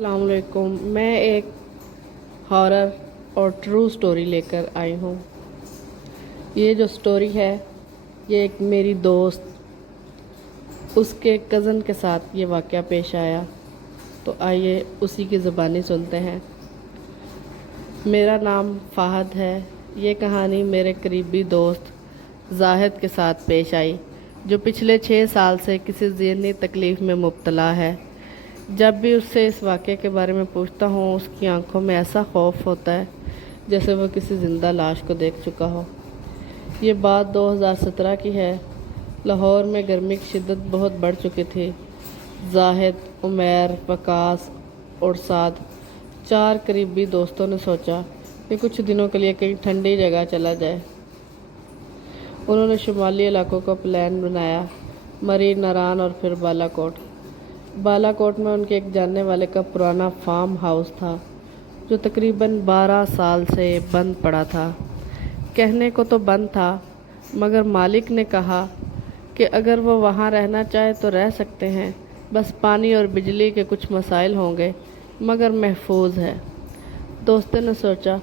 السلام علیکم۔ میں ایک ہارر اور ٹرو سٹوری لے کر آئی ہوں۔ یہ جو سٹوری ہے یہ ایک میری دوست اس کے کزن کے ساتھ یہ واقعہ پیش آیا، تو آئیے اسی کی زبانی سنتے ہیں۔ میرا نام فہد ہے۔ یہ کہانی میرے قریبی دوست زاہد کے ساتھ پیش آئی، جو پچھلے 6 سال سے کسی ذہنی تکلیف میں مبتلا ہے۔ جب بھی اس سے اس واقعے کے بارے میں پوچھتا ہوں، اس کی آنکھوں میں ایسا خوف ہوتا ہے جیسے وہ کسی زندہ لاش کو دیکھ چکا ہو۔ یہ بات 2017 کی ہے۔ لاہور میں گرمی کی شدت بہت بڑھ چکی تھی۔ زاہد، عمیر، وقاص اور سعد، 4 قریبی دوستوں نے سوچا کہ کچھ دنوں کے لیے کہیں ٹھنڈی جگہ چلا جائے۔ انہوں نے شمالی علاقوں کا پلان بنایا، مری، ناران اور پھر بالا کوٹ۔ بالا کوٹ میں ان کے ایک جاننے والے کا پرانا فارم ہاؤس تھا، جو تقریباً 12 سال سے بند پڑا تھا۔ کہنے کو تو بند تھا، مگر مالک نے کہا کہ اگر وہ وہاں رہنا چاہے تو رہ سکتے ہیں، بس پانی اور بجلی کے کچھ مسائل ہوں گے، مگر محفوظ ہے۔ دوستوں نے سوچا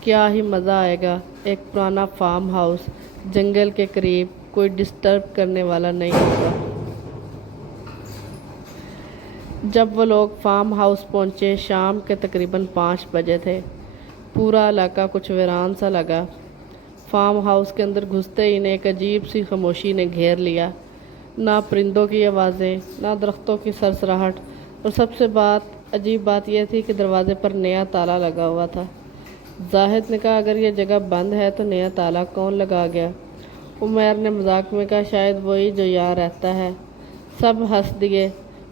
کیا ہی مزہ آئے گا، ایک پرانا فارم ہاؤس جنگل کے قریب، کوئی ڈسٹرب کرنے والا نہیں ہوگا۔ جب وہ لوگ فارم ہاؤس پہنچے، شام کے تقریباً 5 بجے تھے۔ پورا علاقہ کچھ ویران سا لگا۔ فارم ہاؤس کے اندر گھستے ہی ایک عجیب سی خاموشی نے گھیر لیا۔ نہ پرندوں کی آوازیں، نہ درختوں کی سرسراہٹ، اور سب سے عجیب بات یہ تھی کہ دروازے پر نیا تالا لگا ہوا تھا۔ زاہد نے کہا اگر یہ جگہ بند ہے تو نیا تالا کون لگا گیا؟ عمیر نے مذاق میں کہا شاید وہی جو یہاں رہتا ہے۔ سب ہنس دیے،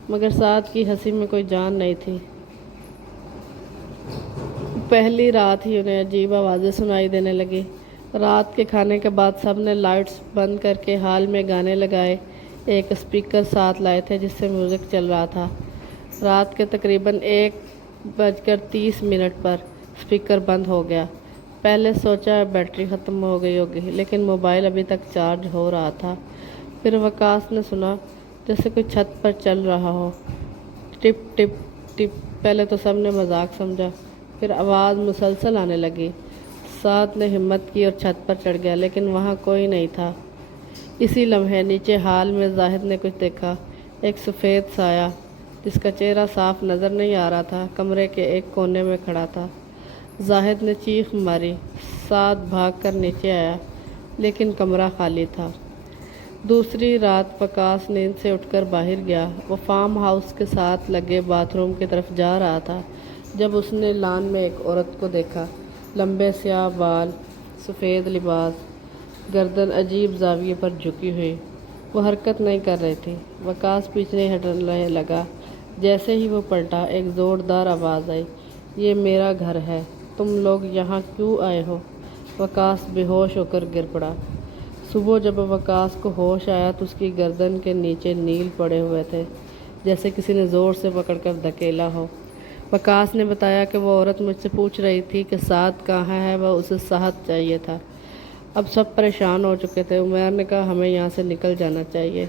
مگر سعد کی ہنسی میں کوئی جان نہیں تھی۔ پہلی رات ہی انہیں عجیب آوازیں سنائی دینے لگی۔ رات کے کھانے کے بعد سب نے لائٹس بند کر کے ہال میں گانے لگائے۔ ایک اسپیکر ساتھ لائے تھے جس سے میوزک چل رہا تھا۔ رات کے تقریباً 1:30 پر اسپیکر بند ہو گیا۔ پہلے سوچا بیٹری ختم ہو گئی ہوگی، لیکن موبائل ابھی تک چارج ہو رہا تھا۔ پھر وقاص نے سنا جیسے کوئی چھت پر چل رہا ہو، ٹپ ٹپ ٹپ۔ پہلے تو سب نے مذاق سمجھا، پھر آواز مسلسل آنے لگی۔ سعد نے ہمت کی اور چھت پر چڑھ گیا، لیکن وہاں کوئی نہیں تھا۔ اسی لمحے نیچے ہال میں زاہد نے کچھ دیکھا، ایک سفید سایہ جس کا چہرہ صاف نظر نہیں آ رہا تھا، کمرے کے ایک کونے میں کھڑا تھا۔ زاہد نے چیخ ماری، سعد بھاگ کر نیچے آیا، لیکن کمرہ خالی تھا۔ دوسری رات وقاص نیند سے اٹھ کر باہر گیا۔ وہ فارم ہاؤس کے ساتھ لگے باتھ روم کی طرف جا رہا تھا جب اس نے لان میں ایک عورت کو دیکھا۔ لمبے سیاہ بال، سفید لباس، گردن عجیب زاویے پر جھکی ہوئی، وہ حرکت نہیں کر رہی تھی۔ وقاص پیچھے ہٹنے لگا۔ جیسے ہی وہ پلٹا، ایک زوردار آواز آئی، یہ میرا گھر ہے، تم لوگ یہاں کیوں آئے ہو؟ وقاص بے ہوش ہو کر گر پڑا۔ صبح جب وقاص کو ہوش آیا تو اس کی گردن کے نیچے نیل پڑے ہوئے تھے، جیسے کسی نے زور سے پکڑ کر دھکیلا ہو۔ وقاص نے بتایا کہ وہ عورت مجھ سے پوچھ رہی تھی کہ سعد کہاں ہے، وہ اسے صحت چاہیے تھا۔ اب سب پریشان ہو چکے تھے۔ عمیر نے کہا ہمیں یہاں سے نکل جانا چاہیے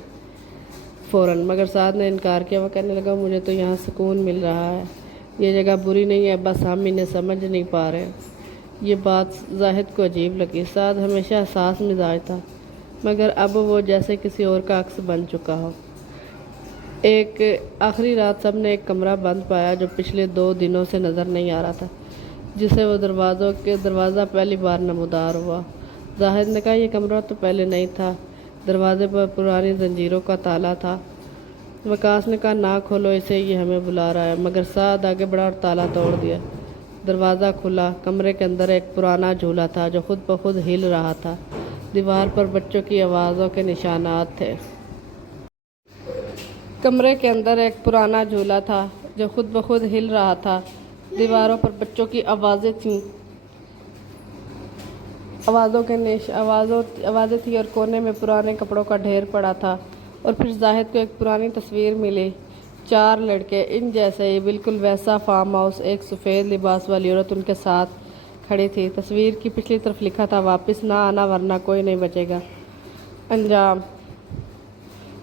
فوراً، مگر سعد نے انکار کیا۔ وہ کہنے لگا مجھے تو یہاں سکون مل رہا ہے، یہ جگہ بری نہیں ہے، بس ہم انہیں سمجھ نہیں پا رہے۔ یہ بات زاہد کو عجیب لگی۔ سعد ہمیشہ حساس مزاج تھا، مگر اب وہ جیسے کسی اور کا عکس بن چکا ہو۔ ایک آخری رات سب نے ایک کمرہ بند پایا جو پچھلے 2 دنوں سے نظر نہیں آ رہا تھا، جسے وہ دروازہ پہلی بار نمودار ہوا۔ زاہد نے کہا یہ کمرہ تو پہلے نہیں تھا، دروازے پر پرانی زنجیروں کا تالا تھا۔ وقاص نے کہا نہ کھولو اسے، یہ ہمیں بلا رہا ہے، مگر سعد آگے بڑھا اور تالا توڑ دیا۔ دروازہ کھلا۔ کمرے کے اندر ایک پرانا جھولا تھا جو خود بخود ہل رہا تھا۔ دیوار پر بچوں کی آوازوں کے نشانات تھے۔ کمرے کے اندر ایک پرانا جھولا تھا جو خود بخود ہل رہا تھا۔ دیواروں پر بچوں کی آوازیں تھیں اور کونے میں پرانے کپڑوں کا ڈھیر پڑا تھا۔ اور پھر زاہد کو ایک پرانی تصویر ملی، 4 لڑکے ان جیسے ہی، بالکل ویسا فارم ہاؤس، ایک سفید لباس والی عورت ان کے ساتھ کھڑی تھی۔ تصویر کی پچھلی طرف لکھا تھا واپس نہ آنا ورنہ کوئی نہیں بچے گا۔ انجام